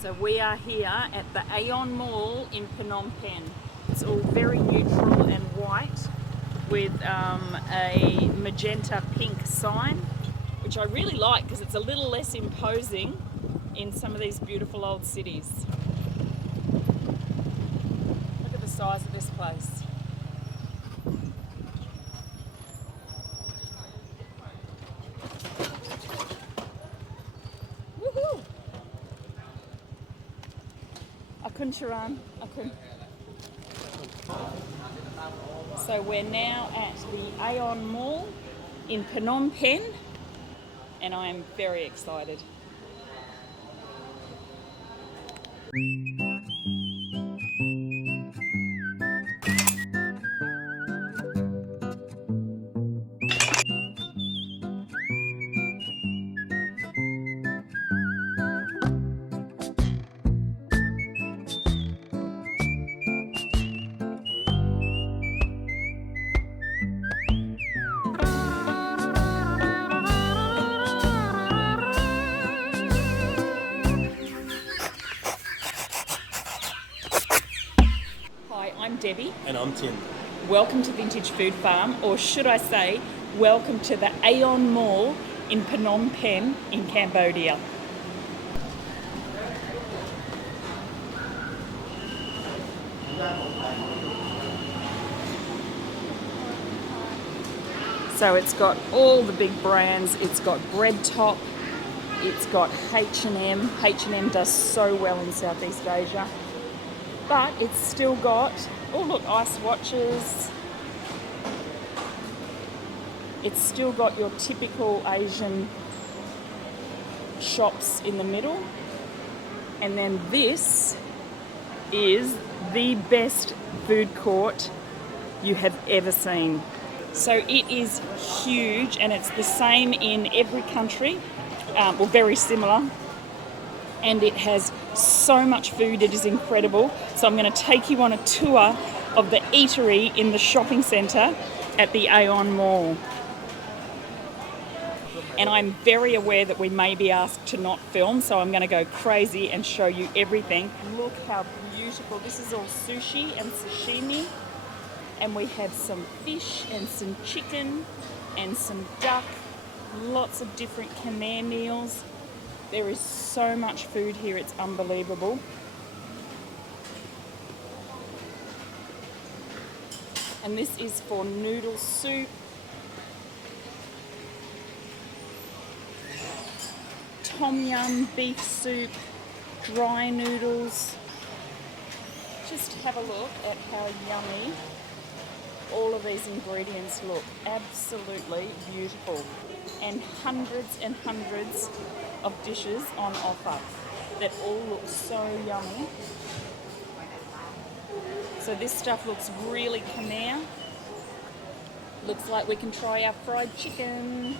So we are here at the Aeon Mall in Phnom Penh. It's all very neutral and white with a magenta pink sign, which I really like because it's a little less imposing in some of these beautiful old cities. Look at the size of this place. Woohoo! Akun Charan, Akun. So we're now at the Aeon Mall in Phnom Penh, and I am very excited. Hi, I'm Debbie. And I'm Tim. Welcome to Vintage Food Farm, or should I say, welcome to the Aeon Mall in Phnom Penh in Cambodia. So it's got all the big brands. It's got Bread Top. It's got H&M. H&M does so well in Southeast Asia. But it's still got, oh look, ice watches. It's still got your typical Asian shops in the middle. And then this is the best food court you have ever seen. So it is huge, and it's the same in every country, well, very similar. And it has so much food, it is incredible. So I'm going to take you on a tour of the eatery in the shopping centre at the Aeon Mall. And I'm very aware that we may be asked to not film, so I'm going to go crazy and show you everything. Look how beautiful. This is all sushi and sashimi. And we have some fish and some chicken and some duck. Lots of different Khmer meals. There is so much food here, it's unbelievable. And this is for noodle soup, tom yum beef soup, dry noodles. Just have a look at how yummy all of these ingredients look. Absolutely beautiful. And hundreds of dishes on offer that all look so yummy. So this stuff looks really Khmer. Looks like we can try our fried chicken.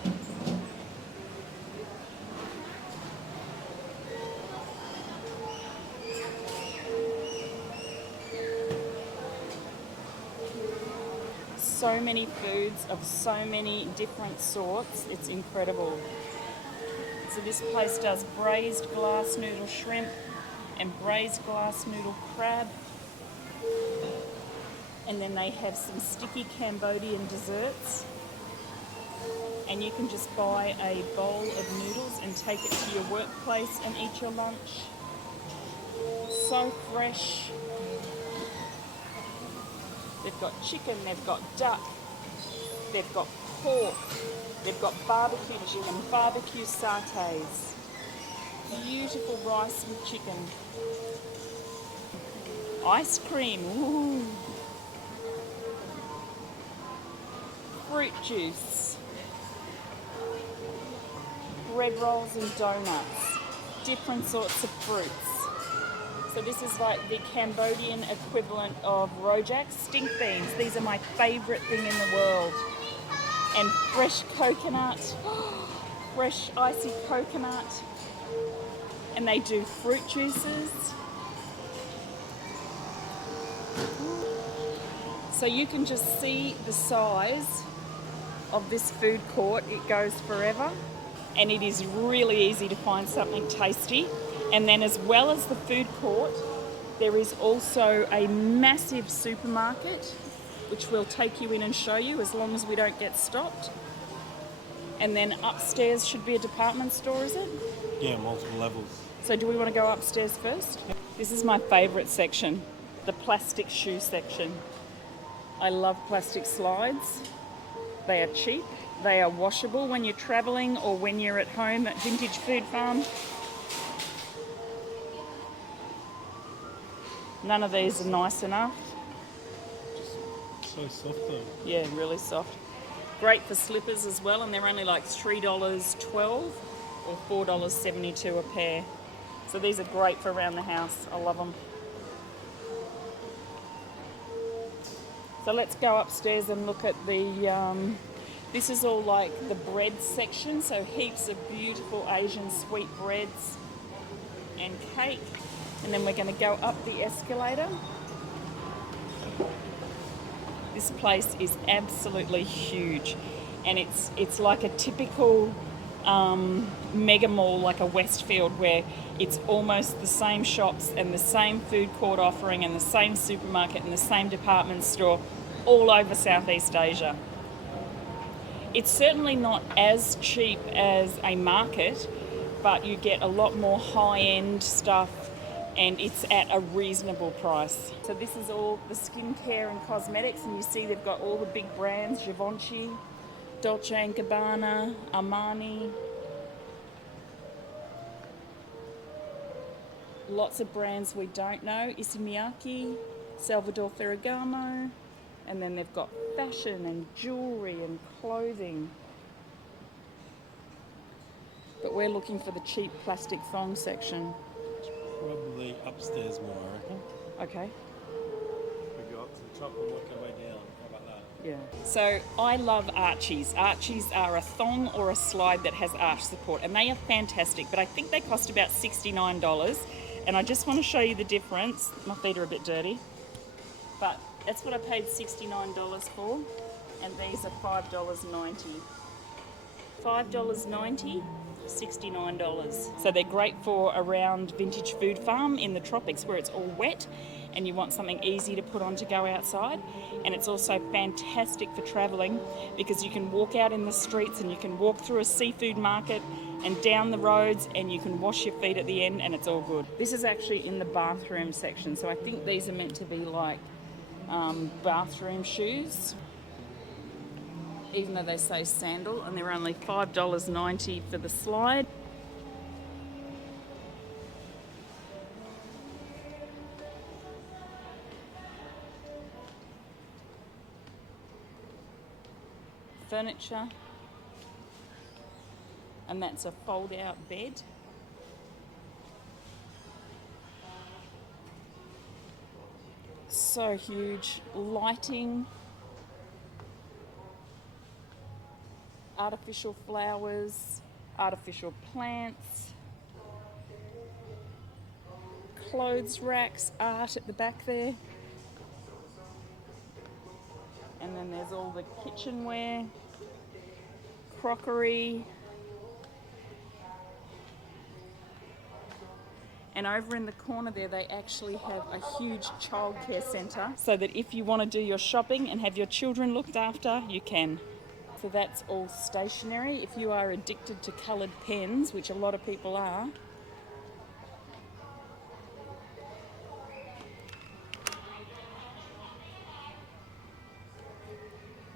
So many foods of so many different sorts. It's incredible. So this place does braised glass noodle shrimp and braised glass noodle crab. And then they have some sticky Cambodian desserts. And you can just buy a bowl of noodles and take it to your workplace and eat your lunch. So fresh. They've got chicken, they've got duck, they've got pork, they've got barbecue chicken, barbecue sautés, beautiful rice with chicken, ice cream, ooh, fruit juice, bread rolls and donuts, different sorts of fruits. So this is like the Cambodian equivalent of rojak, stink beans. These are my favourite thing in the world. And fresh coconut, fresh icy coconut. And they do fruit juices. So you can just see the size of this food court. It goes forever. And it is really easy to find something tasty. And then as well as the food court, there is also a massive supermarket, which we'll take you in and show you as long as we don't get stopped. And then upstairs should be a department store, is it? Yeah, multiple levels. So do we want to go upstairs first? This is my favourite section, the plastic shoe section. I love plastic slides. They are cheap. They are washable when you're travelling or when you're at home at Vintage Food Farm. None of these are nice enough. Just so soft though. Yeah, really soft. Great for slippers as well, and they're only like $3.12 or $4.72 a pair. So these are great for around the house. I love them. So let's go upstairs and look at the, this is all like the bread section. So heaps of beautiful Asian sweet breads and cake. And then we're going to go up the escalator. This place is absolutely huge. And it's like a typical mega mall, like a Westfield, where it's almost the same shops and the same food court offering and the same supermarket and the same department store all over Southeast Asia. It's certainly not as cheap as a market, but you get a lot more high-end stuff and it's at a reasonable price. So this is all the skincare and cosmetics, and you see they've got all the big brands, Givenchy, Dolce & Gabbana, Armani. Lots of brands we don't know, Issey Miyake, Salvador Ferragamo, and then they've got fashion and jewellery and clothing. But we're looking for the cheap plastic thong section. Probably upstairs more, I reckon. Okay. We go up to the top and work our way down. How about that? Yeah. So I love Archies. Archies are a thong or a slide that has arch support, and they are fantastic, but I think they cost about $69. And I just want to show you the difference. My feet are a bit dirty, but that's what I paid $69 for, and these are $5.90. $5.90, $69. So they're great for around Vintage Food Farm in the tropics where it's all wet and you want something easy to put on to go outside. And it's also fantastic for travelling because you can walk out in the streets and you can walk through a seafood market and down the roads and you can wash your feet at the end and it's all good. This is actually in the bathroom section, so I think these are meant to be like bathroom shoes, even though they say sandal, and they're only $5.90 for the slide. Furniture, and that's a fold-out bed. So huge. Lighting, artificial flowers, artificial plants, clothes racks, art at the back there. And then there's all the kitchenware, crockery. And over in the corner there, they actually have a huge childcare centre so that if you want to do your shopping and have your children looked after, you can. So that's all stationery. If you are addicted to coloured pens, which a lot of people are,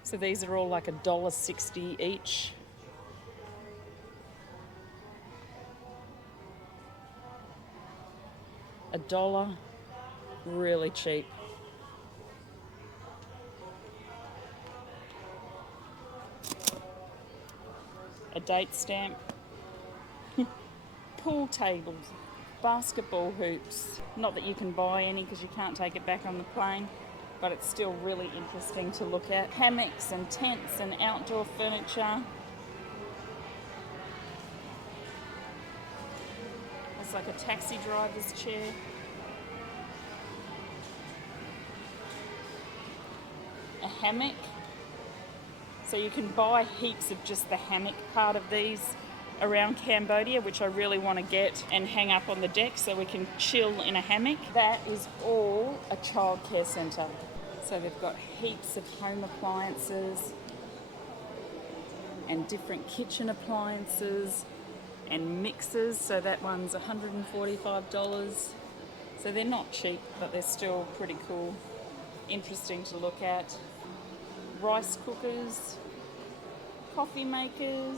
so these are all like $1.60 each. $1, really cheap. A date stamp. Pool tables, basketball hoops. Not that you can buy any because you can't take it back on the plane, but it's still really interesting to look at. Hammocks and tents and outdoor furniture. It's like a taxi driver's chair. A hammock. So you can buy heaps of just the hammock part of these around Cambodia, which I really want to get and hang up on the deck so we can chill in a hammock. That is all a childcare centre. So they've got heaps of home appliances and different kitchen appliances and mixers. So that one's $145. So they're not cheap, but they're still pretty cool, interesting to look at. Rice cookers, coffee makers,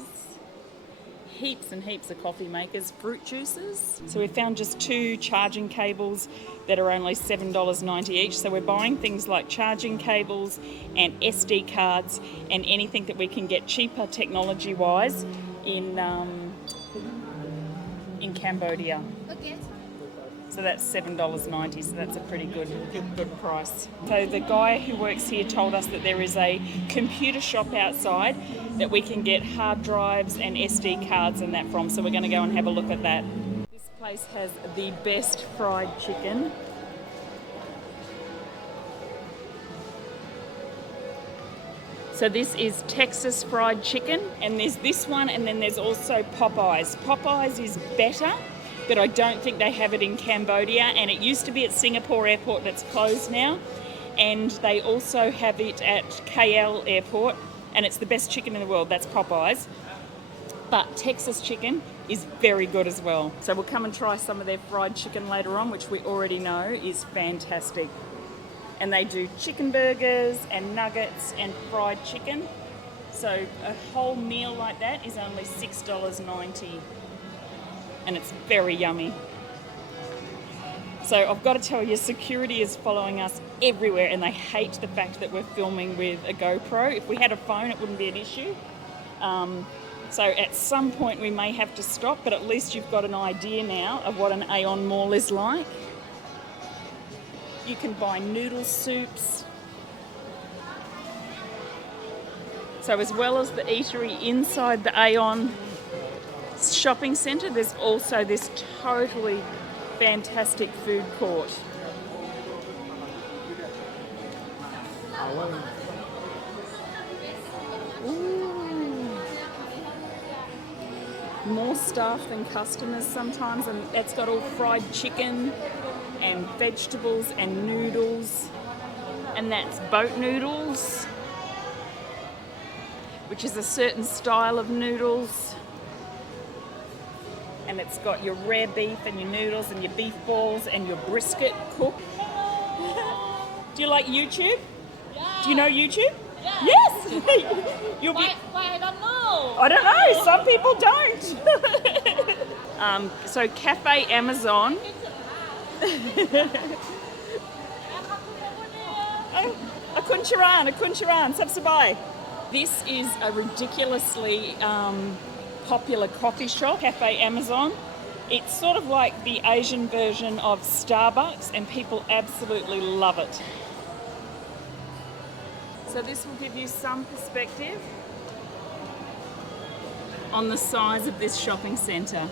heaps and heaps of coffee makers, fruit juices. So we found just 2 charging cables that are only $7.90 each. So we're buying things like charging cables and SD cards and anything that we can get cheaper technology-wise in Cambodia. So that's $7.90, so that's a pretty good price. So the guy who works here told us that there is a computer shop outside that we can get hard drives and SD cards and that from, so we're going to go and have a look at that. This place has the best fried chicken. So this is Texas fried chicken, and there's this one, and then there's also Popeyes. Popeyes is better, but I don't think they have it in Cambodia, and it used to be at Singapore Airport that's closed now, and they also have it at KL Airport, and it's the best chicken in the world. That's Popeyes. But Texas chicken is very good as well. So we'll come and try some of their fried chicken later on, which we already know is fantastic. And they do chicken burgers and nuggets and fried chicken. So a whole meal like that is only $6.90. And it's very yummy. So I've got to tell you, security is following us everywhere, and they hate the fact that we're filming with a GoPro. If we had a phone, it wouldn't be an issue. So at some point we may have to stop, but at least you've got an idea now of what an Aeon Mall is like. You can buy noodle soups. So as well as the eatery inside the Aeon shopping centre, there's also this totally fantastic food court. Ooh. More staff than customers sometimes, and it's got all fried chicken and vegetables and noodles, and that's boat noodles, which is a certain style of noodles. And it's got your rare beef and your noodles and your beef balls and your brisket cooked. Do you like YouTube? Yeah. Do you know YouTube? Yeah. Yes! You'll be... Why I don't know? I don't know, some people don't. So Cafe Amazon. Akuncharan, Sabsabai. This is a ridiculously popular coffee shop, Cafe Amazon. It's sort of like the Asian version of Starbucks, and people absolutely love it. So this will give you some perspective on the size of this shopping centre.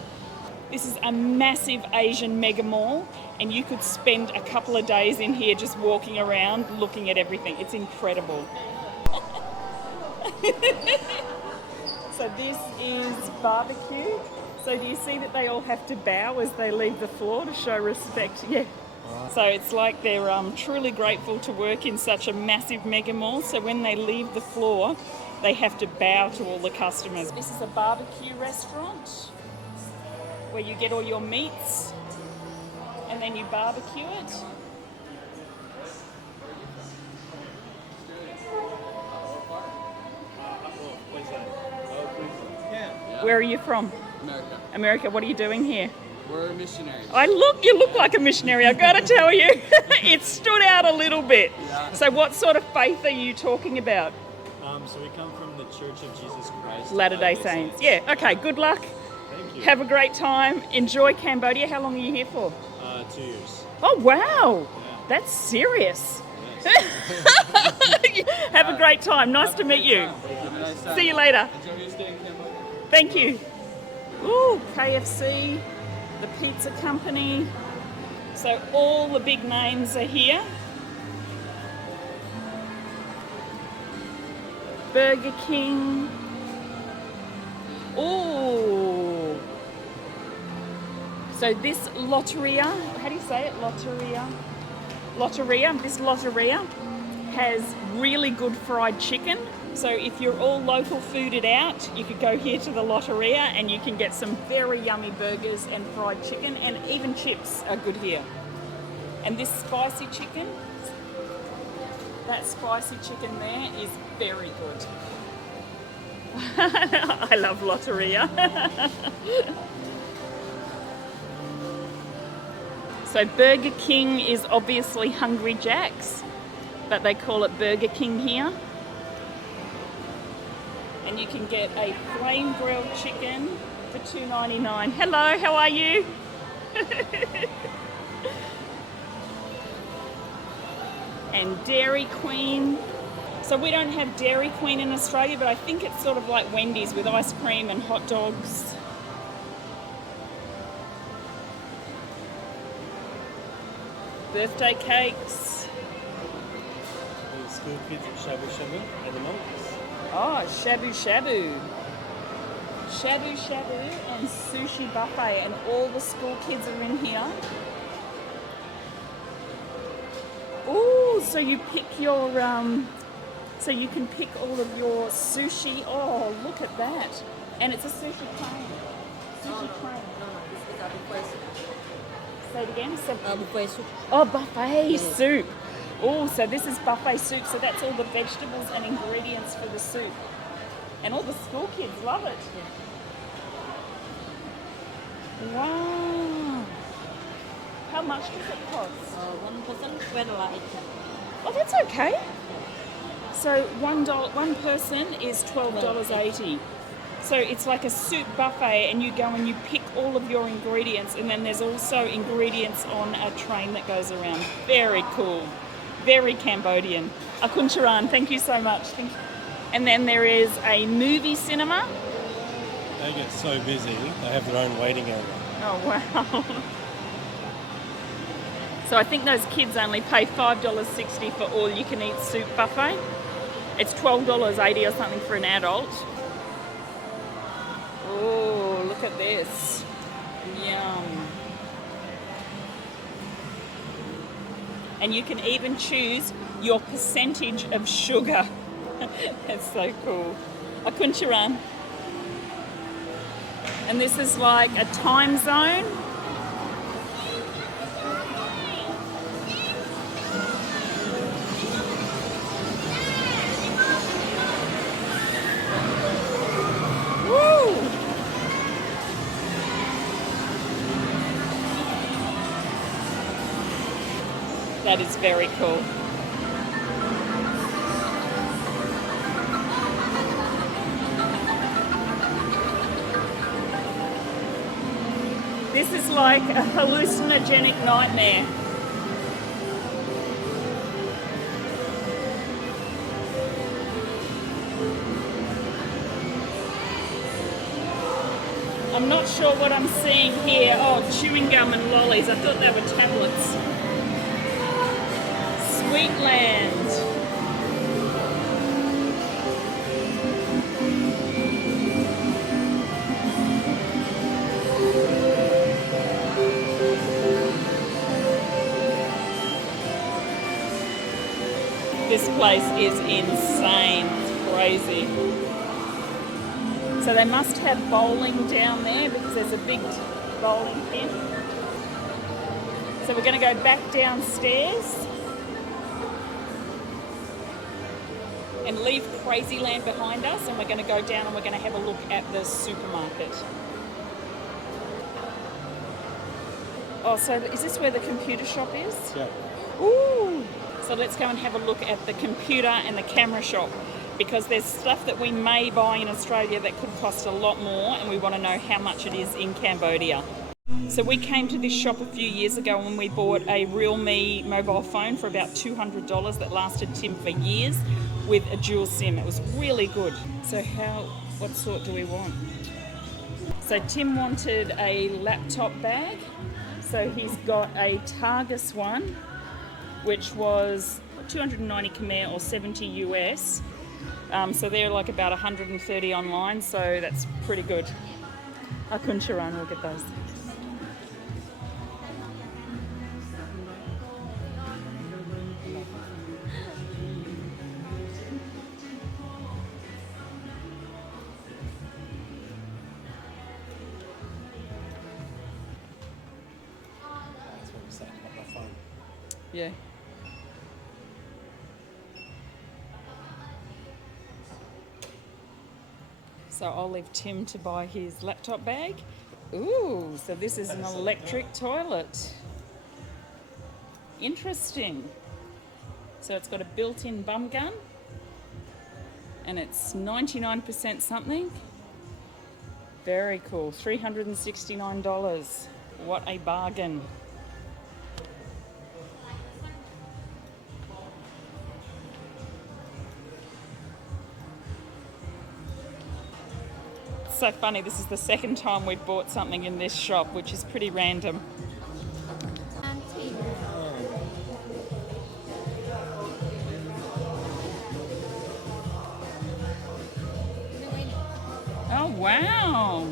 This is a massive Asian mega mall, and you could spend a couple of days in here just walking around looking at everything. It's incredible. So this is barbecue. So do you see that they all have to bow as they leave the floor to show respect? Yeah. So it's like they're truly grateful to work in such a massive mega mall. So when they leave the floor, they have to bow to all the customers. This is a barbecue restaurant where you get all your meats and then you barbecue it. Where are you from? America. America. What are you doing here? We're missionaries. You look like a missionary, I've got to tell you. It stood out a little bit. Yeah. So what sort of faith are you talking about? So we come from the Church of Jesus Christ. Latter-day Saints. Yeah, okay, good luck. Thank you. Have a great time. Enjoy Cambodia. How long are you here for? 2 years. Oh, wow. Yeah. That's serious. Yes. Have a great time. Nice to meet you. Have a nice time. See you later. Enjoy your stay in Cambodia. Thank you. Ooh, KFC, the pizza company. So all the big names are here. Burger King. Ooh, So this Lotteria, how do you say it? Lotteria. This Lotteria has really good fried chicken. So if you're all local fooded out, you could go here to the Lotteria and you can get some very yummy burgers and fried chicken, and even chips are good here. And this spicy chicken, that spicy chicken there is very good. I love Lotteria. So Burger King is obviously Hungry Jack's, but they call it Burger King here. And you can get a flame grilled chicken for $2.99. Hello, how are you? And Dairy Queen. So we don't have Dairy Queen in Australia, but I think it's sort of like Wendy's with ice cream and hot dogs. Birthday cakes. The school kids at Shabu Shabu at the moment. Oh, shabu shabu. Shabu shabu and sushi buffet, and all the school kids are in here. Ooh, so you pick your, so you can pick all of your sushi. Oh, look at that. And it's a sushi crane. Sushi crane. This is a buffet soup. Say it again. Buffet soup. Oh, buffet soup. Oh, so this is buffet soup. So that's all the vegetables and ingredients for the soup. And all the school kids love it. Wow. How much does it cost? One person, $12.80. Oh, that's okay. So one person is $12.80. So it's like a soup buffet, and you go and you pick all of your ingredients, and then there's also ingredients on a train that goes around. Very cool. Very Cambodian. Akun Charan, thank you so much. Thank you. And then there is a movie cinema. They get so busy, they have their own waiting area. Oh, wow. So I think those kids only pay $5.60 for all you can eat soup buffet. It's $12.80 or something for an adult. Oh, look at this. Yum. And you can even choose your percentage of sugar. That's so cool. Akun Charan. And this is like a time zone. Woo! That is very cool. This is like a hallucinogenic nightmare. I'm not sure what I'm seeing here. Oh, chewing gum and lollies. I thought they were tablets. Sweetland. This place is insane. It's crazy. So they must have bowling down there because there's a big bowling pin. So we're going to go back downstairs and leave Crazyland behind us, and we're going to go down and we're going to have a look at the supermarket. Oh, so is this where the computer shop is? Yeah. Ooh! So let's go and have a look at the computer and the camera shop, because there's stuff that we may buy in Australia that could cost a lot more, and we want to know how much it is in Cambodia. So we came to this shop a few years ago when we bought a Realme mobile phone for about $200 that lasted Tim for years with a dual SIM. It was really good. So what sort do we want? So Tim wanted a laptop bag. So he's got a Targus one, which was 290 Khmer or 70 US. So they're like about 130 online, so that's pretty good. Akun Charan will get those. Yeah. So I'll leave Tim to buy his laptop bag. Ooh, so this is an electric toilet. Interesting. So it's got a built-in bum gun and it's 99% something. Very cool. $369. What a bargain. So funny, this is the second time we've bought something in this shop, which is pretty random. Oh wow,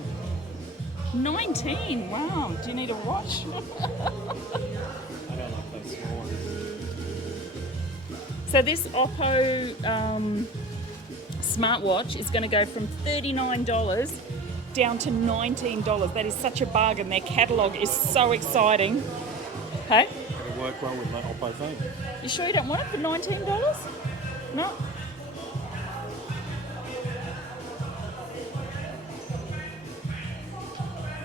19, wow, do you need a watch? I don't like those small ones. So this Oppo smartwatch is going to go from $39 down to $19. That is such a bargain. Their catalogue is so exciting. Hey? It'll work well with my Oppo phone. You sure you don't want it for $19? No?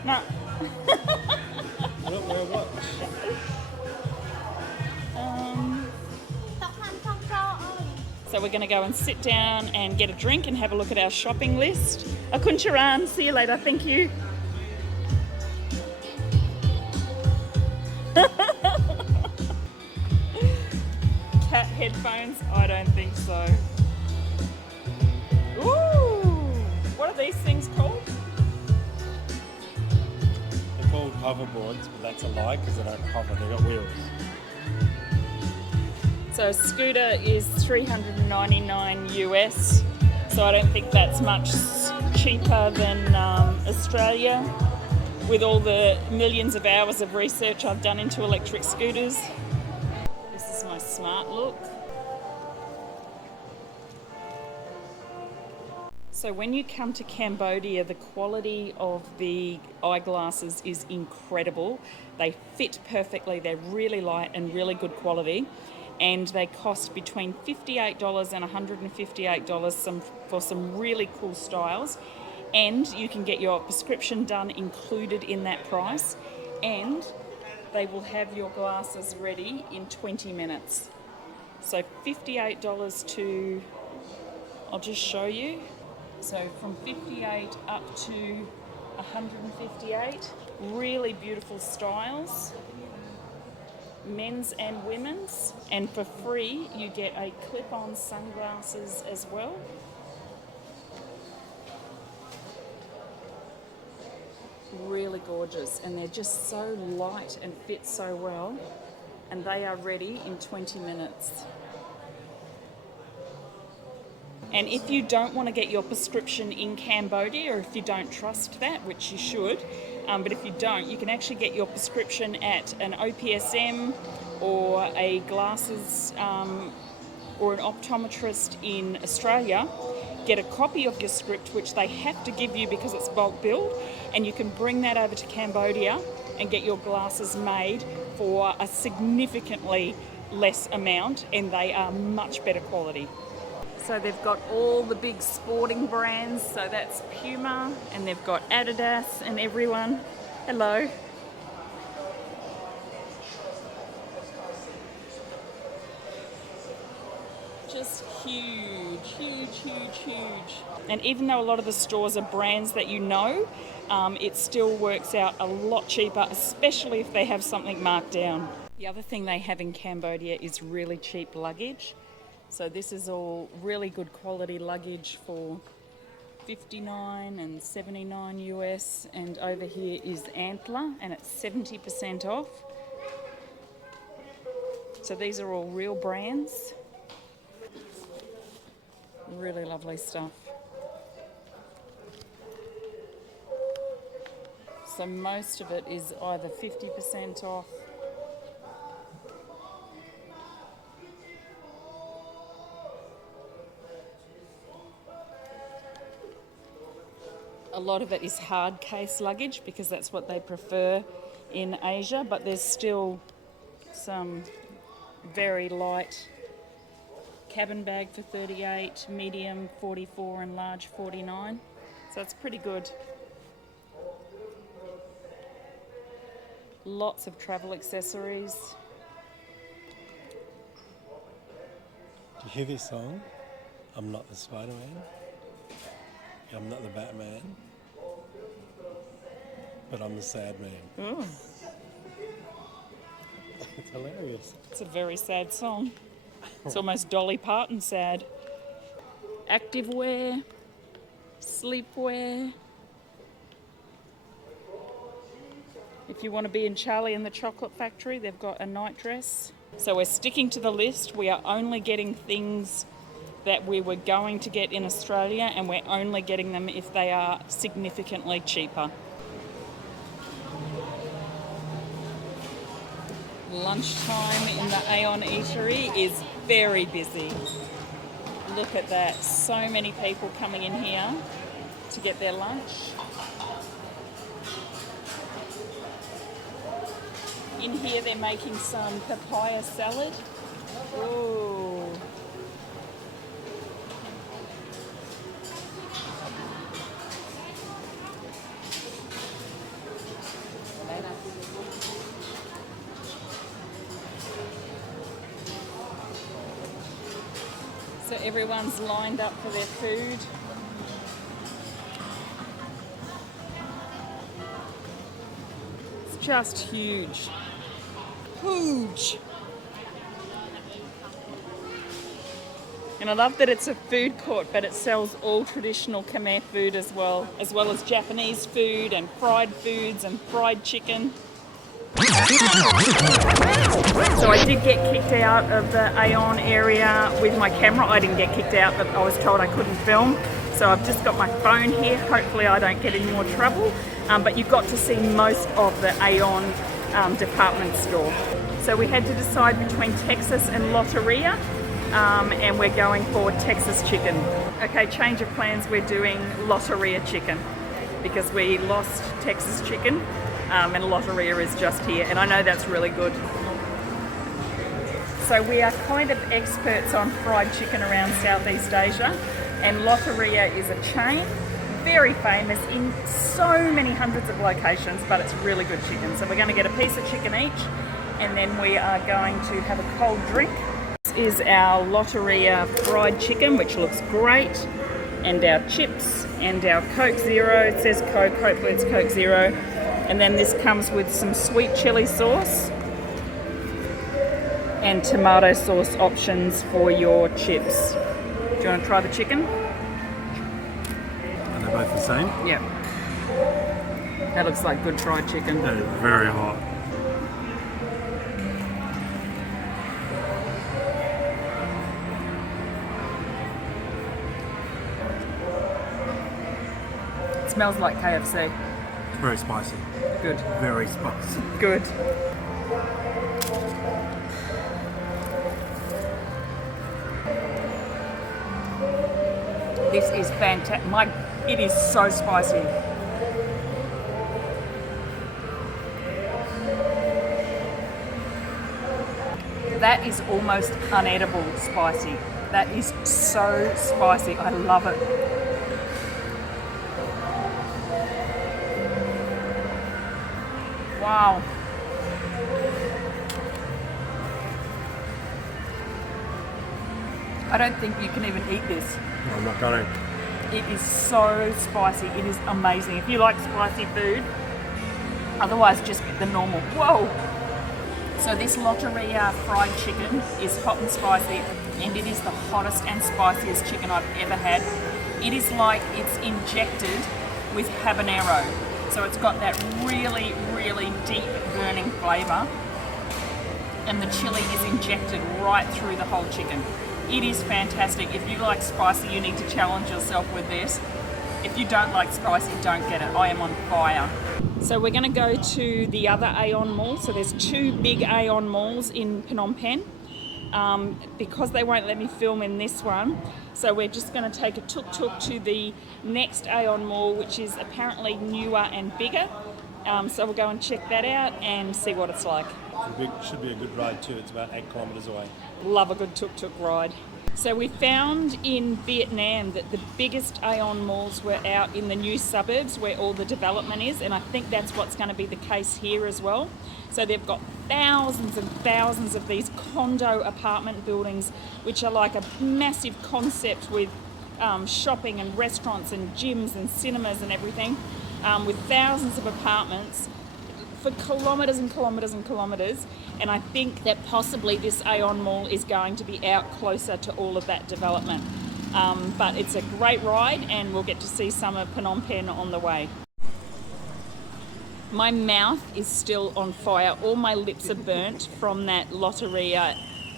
No. I don't wear a watch. So we're going to go and sit down and get a drink and have a look at our shopping list. Akuncharan, see you later, thank you. Cat headphones? I don't think so. Ooh! What are these things called? They're called hoverboards, but that's a lie because they don't hover, they've got wheels. So a scooter is $399 US, so I don't think that's much cheaper than Australia. With all the millions of hours of research I've done into electric scooters. This is my smart look. So when you come to Cambodia, the quality of the eyeglasses is incredible. They fit perfectly, they're really light and really good quality. And they cost between $58 and $158 for some really cool styles. And you can get your prescription done included in that price. And they will have your glasses ready in 20 minutes. So $58 to, I'll just show you. So from 58 up to 158, really beautiful styles. Men's and women's, and for free you get a clip-on sunglasses as well. Really gorgeous, and they're just so light and fit so well, and they are ready in 20 minutes. And if you don't want to get your prescription in Cambodia, or if you don't trust that, which you should, but if you don't, you can actually get your prescription at an OPSM or a glasses or an optometrist in Australia. Get a copy of your script, which they have to give you because it's bulk billed, and you can bring that over to Cambodia and get your glasses made for a significantly less amount, and they are much better quality. So they've got all the big sporting brands, so that's Puma, and they've got Adidas and everyone. Hello. Just huge, huge, huge, huge. And even though a lot of the stores are brands that you know, it still works out a lot cheaper, especially if they have something marked down. The other thing they have in Cambodia is really cheap luggage. So this is all really good quality luggage for $59 and $79 US, and over here is Antler, and it's 70% off. So these are all real brands. Really lovely stuff. So most of it is either 50% off a lot of it is hard case luggage because that's what they prefer in Asia, but there's still some very light. Cabin bag for 38, medium 44 and large 49. So it's pretty good. Lots of travel accessories. Do you hear this song? I'm not the Spider-Man. I'm not the Batman. But I'm the sad man. Ooh, It's hilarious. it's a very sad song. It's almost Dolly Parton sad. Activewear, sleepwear. If you want to be in Charlie and the Chocolate Factory, they've got a night dress. So we're sticking to the list. We are only getting things that we were going to get in Australia, and we're only getting them if they are significantly cheaper. Lunchtime in the Aeon Eatery is very busy. Look at that. So many people coming in here to get their lunch. In here they're making some papaya salad. Ooh. So everyone's lined up for their food. It's just huge. Huge. And I love that it's a food court, but it sells all traditional Khmer food as well as Japanese food and fried foods and fried chicken. So I did get kicked out of the Aeon area with my camera. I didn't get kicked out, but I was told I couldn't film. So I've just got my phone here. Hopefully I don't get any more trouble. But you got to see most of the Aeon department store. So we had to decide between Texas and Lotteria, and we're going for Texas chicken. Okay, change of plans. We're doing Lotteria chicken because we lost Texas chicken. And Lotteria is just here, and I know that's really good. So we are kind of experts on fried chicken around Southeast Asia, and Lotteria is a chain, very famous in so many hundreds of locations, but it's really good chicken. So we're going to get a piece of chicken each, and then we are going to have a cold drink. This is our Lotteria fried chicken, which looks great, and our chips, and our Coke Zero. It says Coke, hopefully it's Coke Zero. And then this comes with some sweet chili sauce and tomato sauce options for your chips. Do you want to try the chicken? Are they both the same? Yeah. That looks like good fried chicken. That is very hot. It smells like KFC. It's very spicy. Good. Very spicy. Good. This is fantastic. It is so spicy. That is almost unedible spicy. That is so spicy. I love it. Wow. I don't think you can even eat this. I'm not going to. It is so spicy. It is amazing. If you like spicy food, otherwise just get the normal. Whoa! So this Lotteria fried chicken is hot and spicy, and it is the hottest and spiciest chicken I've ever had. It is like it's injected with habanero. So it's got that really, really deep burning flavour, and the chili is injected right through the whole chicken. It is fantastic. If you like spicy, you need to challenge yourself with this. If you don't like spicy, don't get it. I am on fire. So we're going to go to the other Aeon Mall. So there's two big Aeon Malls in Phnom Penh. Because they won't let me film in this one, so we're just going to take a tuk-tuk to the next Aeon Mall, which is apparently newer and bigger, So we'll go and check that out and see what it's like. Should be a good ride too. It's about 8 kilometres away. Love a good Tuk Tuk ride. So we found in Vietnam that the biggest Aeon Malls were out in the new suburbs where all the development is, and I think that's what's going to be the case here as well. So they've got thousands and thousands of these condo apartment buildings, which are like a massive concept with shopping and restaurants and gyms and cinemas and everything, with thousands of apartments for kilometres and kilometres and kilometres, and I think that possibly this Aeon Mall is going to be out closer to all of that development. But it's a great ride, and we'll get to see some of Phnom Penh on the way. My mouth is still on fire. All my lips are burnt from that Lotteria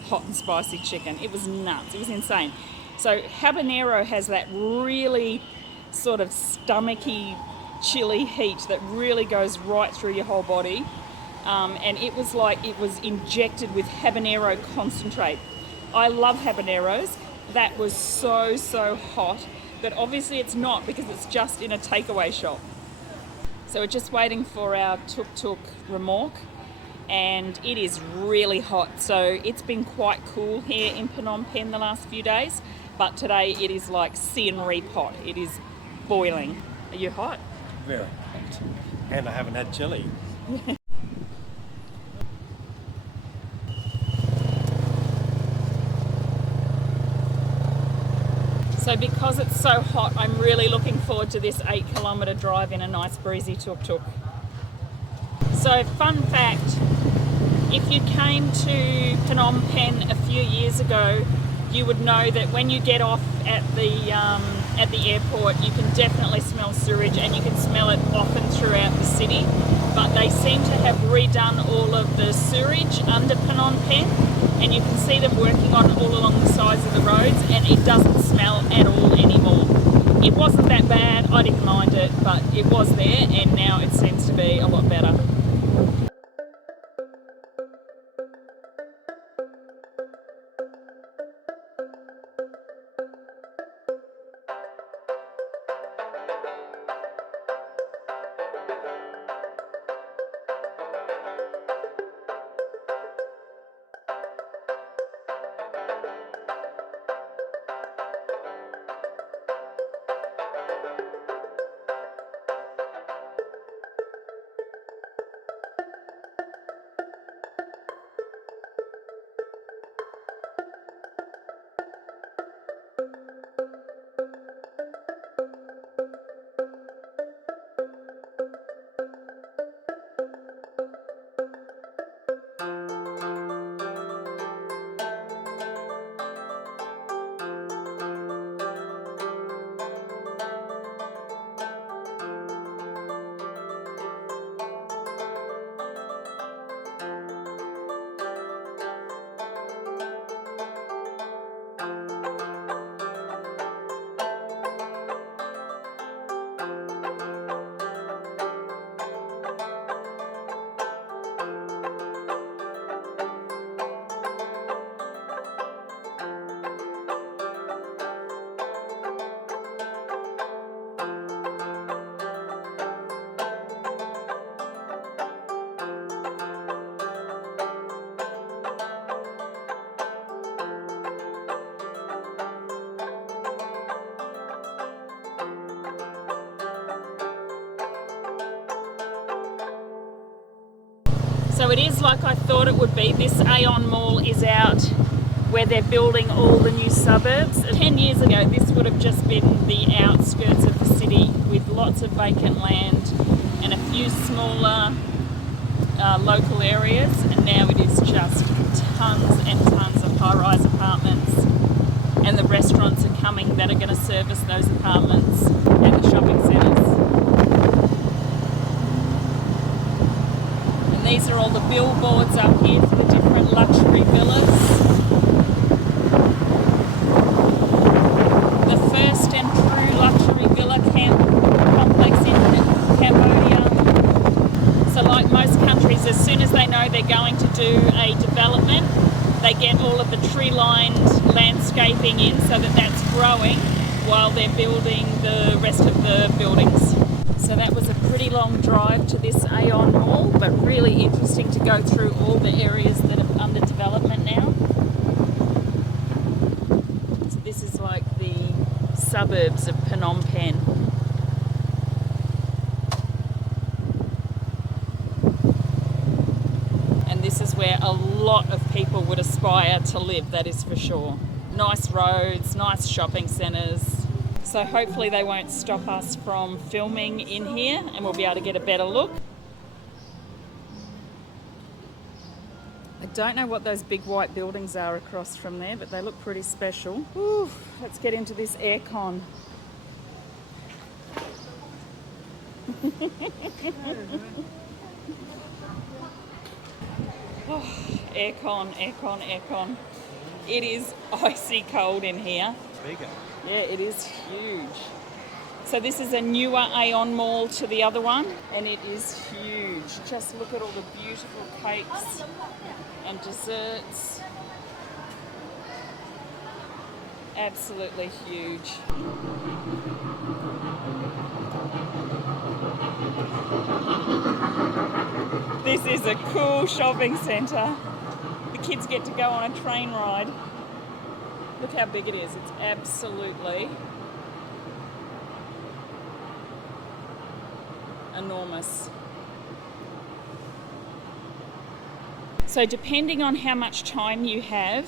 hot and spicy chicken. It was nuts. It was insane. So habanero has that really sort of stomachy chili heat that really goes right through your whole body, and it was like it was injected with habanero concentrate. I love habaneros. That was so hot, but obviously it's not because it's just in a takeaway shop. So we're just waiting for our Tuk Tuk remorque, and it is really hot. So it's been quite cool here in Phnom Penh the last few days, but today it is like scenery pot. It is boiling. Are you hot? Very hot. And I haven't had chili. So because it's so hot, I'm really looking forward to this 8 kilometre drive in a nice breezy Tuk Tuk. So fun fact, if you came to Phnom Penh a few years ago, you would know that when you get off at the airport, you can definitely smell sewage, and you can smell it often throughout the city. But they seem to have redone all of the sewage under Phnom Penh, and you can see them working on all along the sides of the roads, and it doesn't smell at all anymore. It wasn't that bad, I didn't mind it, but it was there, and now it seems to be a lot better. So it is like I thought it would be. This Aeon Mall is out where they're building all the new suburbs. 10 years ago this would have just been the outskirts of the city with lots of vacant land and a few smaller local areas, and now it is just tons and tons of high-rise apartments, and the restaurants are coming that are going to service those apartments and the shopping centres. And these are all the billboards up here for the different luxury villas. The first and true luxury villa complex in Cambodia. So like most countries, as soon as they know they're going to do a development, they get all of the tree-lined landscaping in so that that's growing while they're building the rest of the buildings. So that was a pretty long drive to this Aeon Mall, but really interesting to go through all the areas that are under development now. So this is like the suburbs of Phnom Penh. And this is where a lot of people would aspire to live, that is for sure. Nice roads, nice shopping centres. So hopefully they won't stop us from filming in here and we'll be able to get a better look. I don't know what those big white buildings are across from there, but they look pretty special. Ooh, let's get into this aircon. Oh, aircon, aircon, aircon. It is icy cold in here. Bigger. Yeah, it is huge. So this is a newer Aeon Mall to the other one, and it is huge. Just look at all the beautiful cakes and desserts. Absolutely huge. This is a cool shopping centre. The kids get to go on a train ride. Look how big it is. It's absolutely enormous. So depending on how much time you have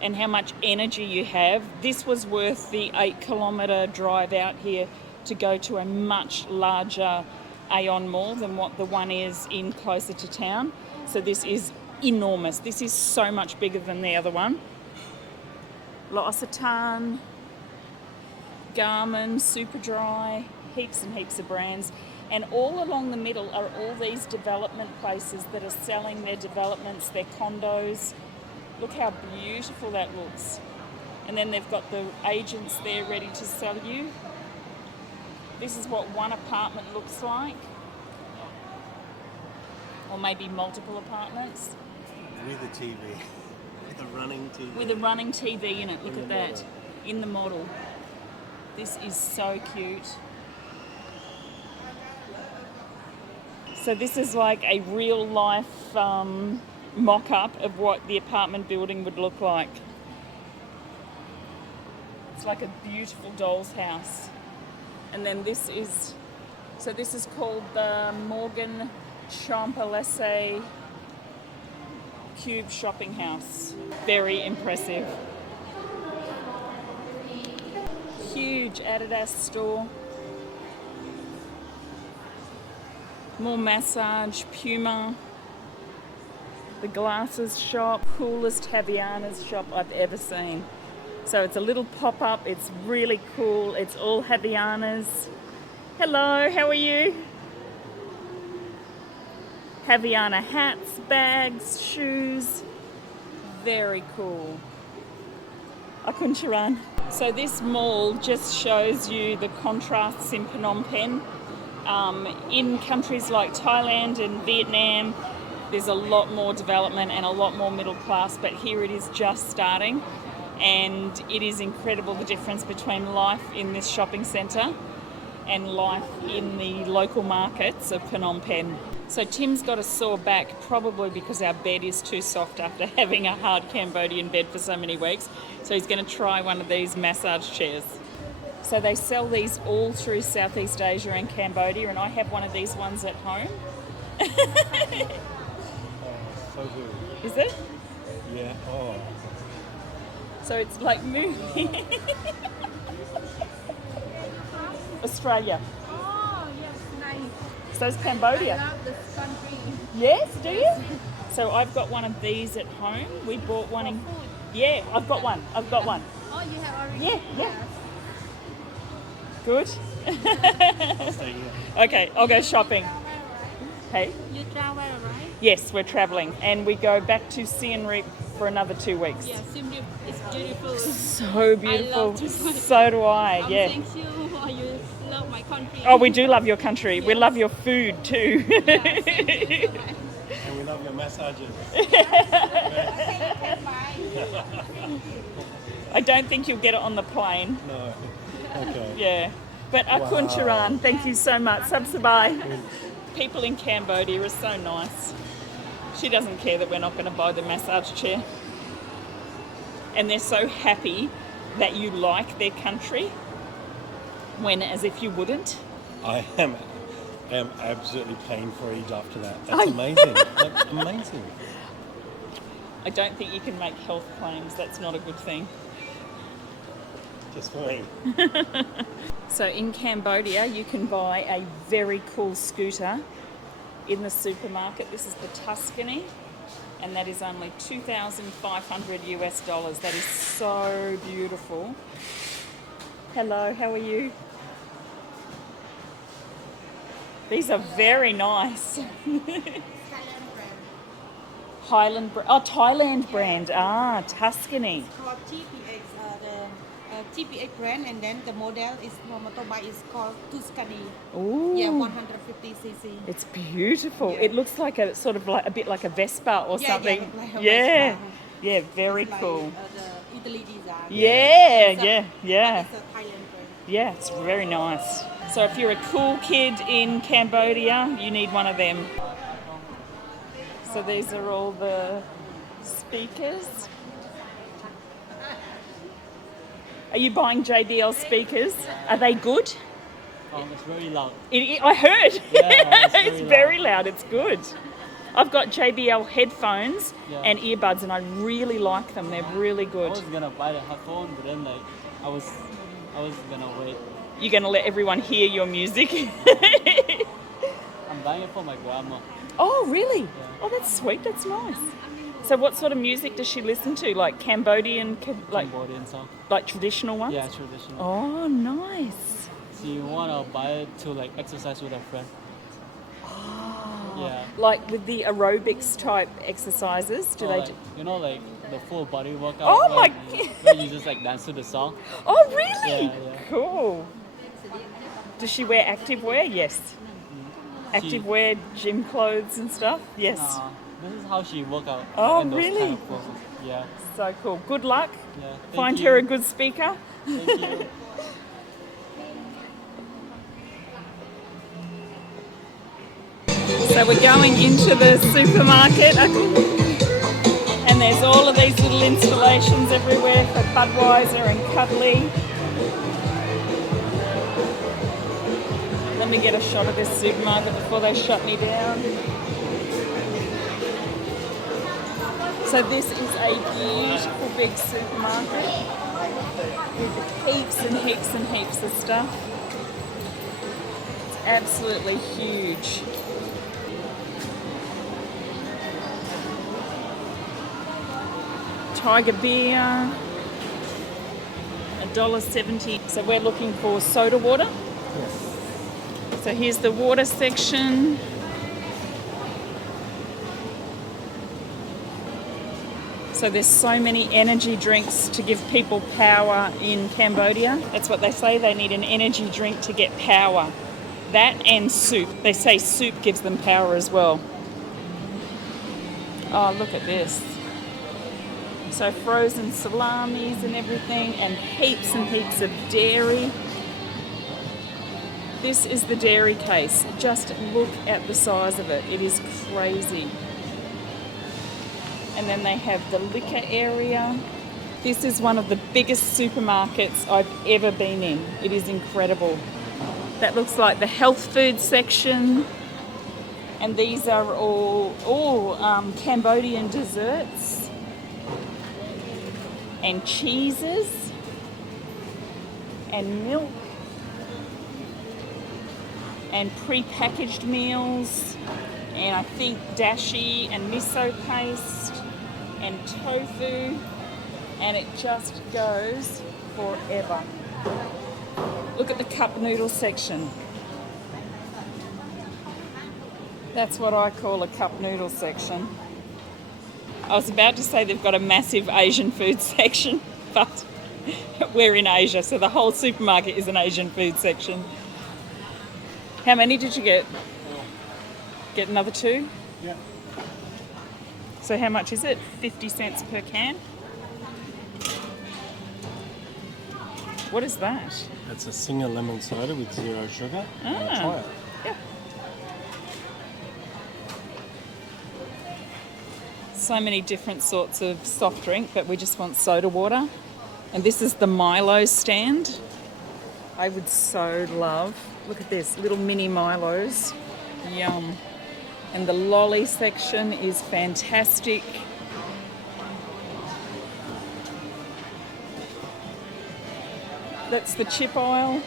and how much energy you have, this was worth the 8-kilometre drive out here to go to a much larger Aeon Mall than what the one is in closer to town. So this is enormous. This is so much bigger than the other one. L'Occitane, Garmin, Superdry, heaps and heaps of brands. And all along the middle are all these development places that are selling their developments, their condos. Look how beautiful that looks. And then they've got the agents there ready to sell you. This is what one apartment looks like. Or maybe multiple apartments. With a TV. With a running TV. With a running TV in it. Look at that. In the model. This is so cute. So this is like a real life mock-up of what the apartment building would look like. It's like a beautiful doll's house. And then this is called the Morgan Champ-Élysées Cube Shopping House. Very impressive. Huge Adidas store. More massage, Puma. The glasses shop. Coolest Havaianas shop I've ever seen. So it's a little pop-up. It's really cool. It's all Havaianas. Hello, how are you? Havaiana hats, bags, shoes. Very cool. Akuncharan. So this mall just shows you the contrasts in Phnom Penh. In countries like Thailand and Vietnam, there's a lot more development and a lot more middle class, but here it is just starting. And it is incredible the difference between life in this shopping centre and life in the local markets of Phnom Penh. So Tim's got a sore back, probably because our bed is too soft after having a hard Cambodian bed for so many weeks. So he's going to try one of these massage chairs. So they sell these all through Southeast Asia and Cambodia, and I have one of these ones at home. So good. Is it? Yeah. Oh. So it's like moving. Australia. Oh, yes, nice. So is Cambodia. I love this country. Yes, do you? So I've got one of these at home. We bought one in... Yeah, I've got one. I've got one. Oh, you have already? Yeah, yeah. Good? Stay here. Okay, I'll go shopping. Hey? You travel, right? Yes, we're travelling. And we go back to Siem Reap for another 2 weeks. Yeah, Siem Reap is beautiful. So beautiful. I love to go. So do I, yeah. Thank you. You love my country. Oh, we do love your country. We Yes. love your food too. Yeah, thank you so much. And we love your massages. I don't think you'll get it on the plane. No. Okay. Yeah. But Akun Charan, thank you so much. Sabsabai. People in Cambodia are so nice. She doesn't care that we're not going to buy the massage chair. And they're so happy that you like their country, when as if you wouldn't. I am absolutely pain free after that. That's amazing. That's amazing. I don't think you can make health claims. That's not a good thing. Just for me. So in Cambodia, you can buy a very cool scooter in the supermarket. This is the Tuscany, and that is only $2,500 US. That is so beautiful. Hello, how are you? These are very nice. Thailand brand. Ah, Tuscany. Called TPX, the TPX brand, and then the model is motorbike is called Tuscany. Ooh. Yeah, 150cc. It's beautiful. Yeah. It looks like a sort of like a bit like a Vespa or Yeah, something. yeah, like a yeah. Vespa. Yeah, very It's like, cool. the Italy design. Yeah, It's a- yeah. But it's a Thailand brand. Yeah, it's very nice. So if you're a cool kid in Cambodia, you need one of them. So these are all the speakers. Are you buying JBL speakers? Are they good? It's very loud. I heard. Yeah, it's very loud. It's good. I've got JBL headphones and earbuds, and I really like them. They're really I good. was gonna buy the headphone, but then like I was gonna wait. You're going to let everyone hear your music? I'm buying it for my grandma. Oh, really? Yeah. Oh, that's sweet. That's nice. So what sort of music does she listen to? Like Cambodian, Cambodian song. like traditional ones? Yeah, traditional. Oh, nice. So you wanna buy it to like exercise with a friend. Yeah. Like with the aerobics type exercises, do Or, they like, do? you know, like the full body workout. Oh where my where you just like dance to the song. Oh, really? Yeah, yeah. Cool. Does she wear activewear? Yes. Activewear, gym clothes and stuff? Yes. This is how she work out. Oh, in those really? Kind of poses. Yeah. So cool. Good luck. Yeah. Find Thank her you. a good speaker. Thank you. So we're going into the supermarket, and there's all of these little installations everywhere for Budweiser and Cuddly. Let me get a shot of this supermarket before they shut me down. So this is a beautiful big supermarket with heaps and heaps and heaps of stuff. It's absolutely huge. Tiger beer, $1.70. So we're looking for soda water. Yes. So here's the water section. So there's so many energy drinks to give people power in Cambodia. That's what they say, they need an energy drink to get power. That and soup. They say soup gives them power as well. Oh, look at this. So frozen salamis and everything, and heaps of dairy. This is the dairy case. Just look at the size of it. It is crazy. And then they have the liquor area. This is one of the biggest supermarkets I've ever been in. It is incredible. That looks like the health food section. And these are all Cambodian desserts and cheeses and milk and pre-packaged meals, and I think dashi and miso paste and tofu, and it just goes forever. Look at the cup noodle section. That's what I call a cup noodle section. I was about to say they've got a massive Asian food section, but we're in Asia, so the whole supermarket is an Asian food section. How many did you get? Get another 2? Yeah. So how much is it? 50 cents per can? What is that? It's a Singer lemon soda with 0 sugar. Ah. Try it. Yeah. So many different sorts of soft drink, but we just want soda water. And this is the Milo stand. I would so love, look at this, little mini Milos. Yum. And the lolly section is fantastic. That's the chip aisle.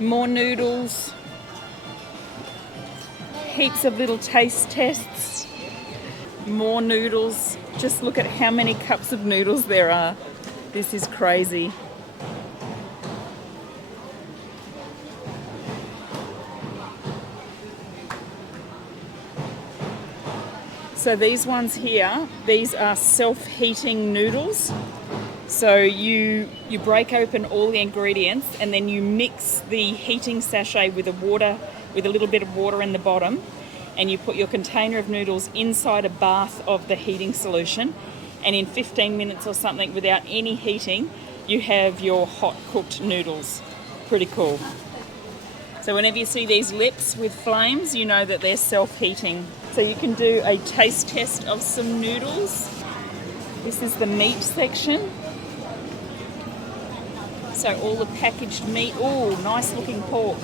More noodles. Heaps of little taste tests. More noodles. Just look at how many cups of noodles there are. This is crazy. So these ones here, these are self-heating noodles. So you break open all the ingredients and then you mix the heating sachet with a little bit of water in the bottom, and you put your container of noodles inside a bath of the heating solution, and in 15 minutes or something without any heating, you have your hot cooked noodles. Pretty cool. So whenever you see these lips with flames, you know that they're self-heating. So you can do a taste test of some noodles. This is the meat section. So all the packaged meat. Oh, nice looking pork.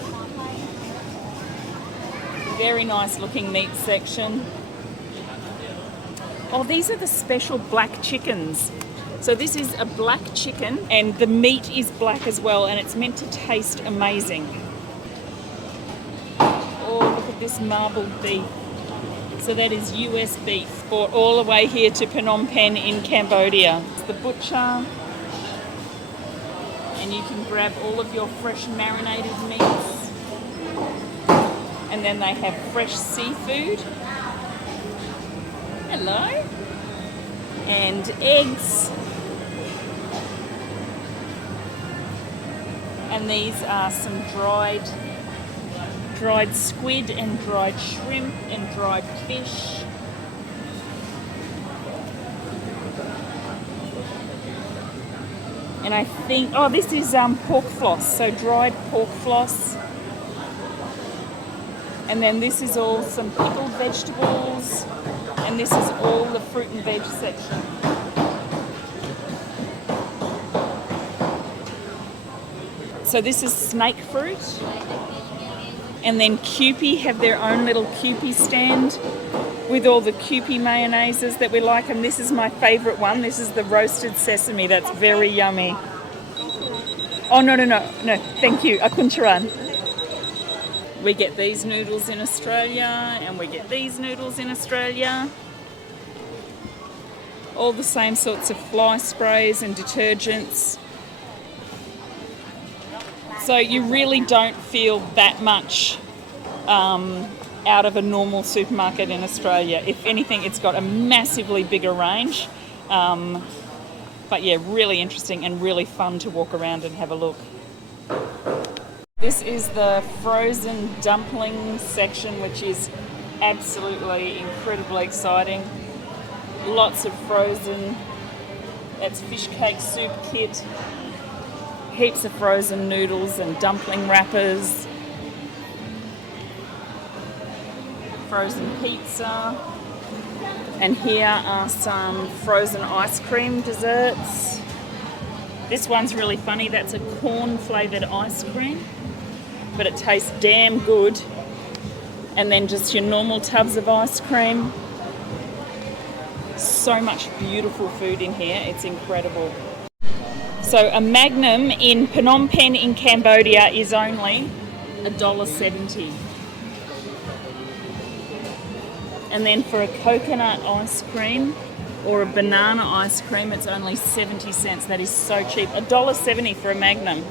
Very nice looking meat section. Oh, these are the special black chickens. So this is a black chicken and the meat is black as well, and it's meant to taste amazing. Oh, look at this marbled beef. So that is US beef, brought all the way here to Phnom Penh in Cambodia. It's the butcher, and you can grab all of your fresh marinated meats. And then they have fresh seafood. Hello. And eggs. And these are some dried squid and dried shrimp and dried fish. And I think, oh, this is pork floss, so dried pork floss. And then this is all some pickled vegetables, and this is all the fruit and veg section. So this is snake fruit. And then Kewpie have their own little Kewpie stand with all the Kewpie mayonnaises that we like. And this is my favourite one. This is the roasted sesame. That's very yummy. Oh, no, thank you. Akuncharan. We get these noodles in Australia, and we get these noodles in Australia. All the same sorts of fly sprays and detergents. So you really don't feel that much out of a normal supermarket in Australia. If anything, it's got a massively bigger range. But yeah, really interesting and really fun to walk around and have a look. This is the frozen dumpling section, which is absolutely incredibly exciting. Lots of frozen, that's fish cake soup kit. Heaps of frozen noodles and dumpling wrappers. Frozen pizza. And here are some frozen ice cream desserts. This one's really funny. That's a corn flavoured ice cream, but it tastes damn good. And then just your normal tubs of ice cream. So much beautiful food in here. It's incredible. So a Magnum in Phnom Penh in Cambodia is only $1.70. And then for a coconut ice cream or a banana ice cream, it's only 70 cents. That is so cheap. $1.70 for a Magnum.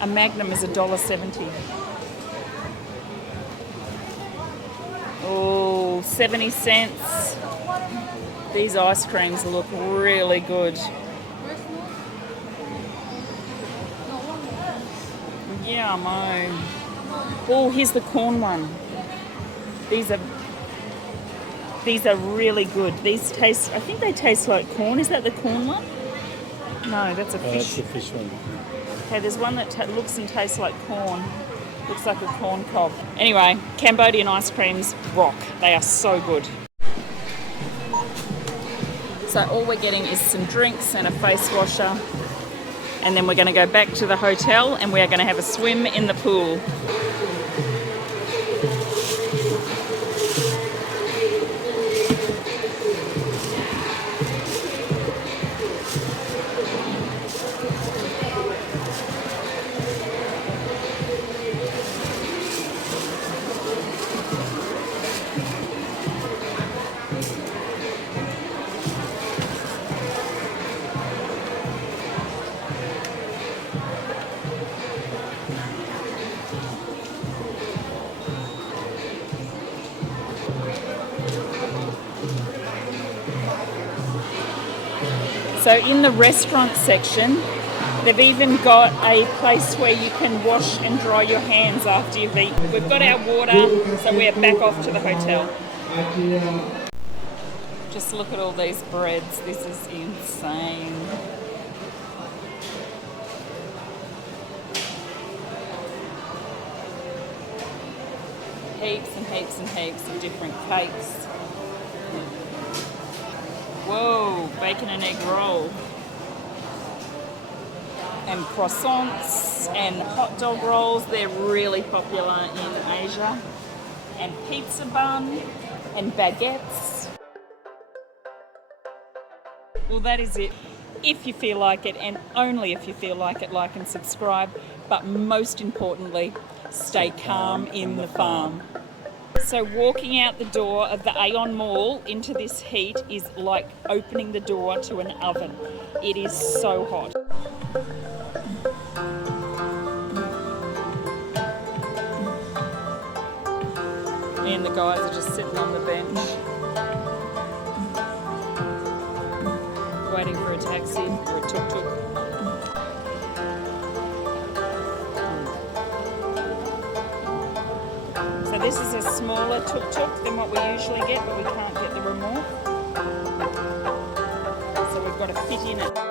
A Magnum is $1.70. Oh, 70 cents. These ice creams look really good. Yeah, oh, here's the corn one. These are really good. These taste, I think they taste like corn. Is that the corn one? No, that's a Oh, that's fish. the fish one. Okay, there's one that looks and tastes like corn. Looks like a corn cob. Anyway, Cambodian ice creams rock. They are so good. So all we're getting is some drinks and a face washer. And then we're going to go back to the hotel and we are going to have a swim in the pool. So in the restaurant section, they've even got a place where you can wash and dry your hands after you've eaten. We've got our water, so we're back off to the hotel. Just look at all these breads. This is insane. Heaps and heaps and heaps of different cakes. Whoa, bacon and egg roll. And croissants and hot dog rolls. They're really popular in Asia. And pizza bun and baguettes. Well, that is it. If you feel like it, and only if you feel like it, like and subscribe. But most importantly, stay calm in the farm. So walking out the door of the Aeon Mall into this heat is like opening the door to an oven. It is so hot. Me and the guys are just sitting on the bench, waiting for a taxi or a tuk tuk. So this is a smaller tuk tuk than what we usually get, but we can't get the remote. So we've got to fit in it.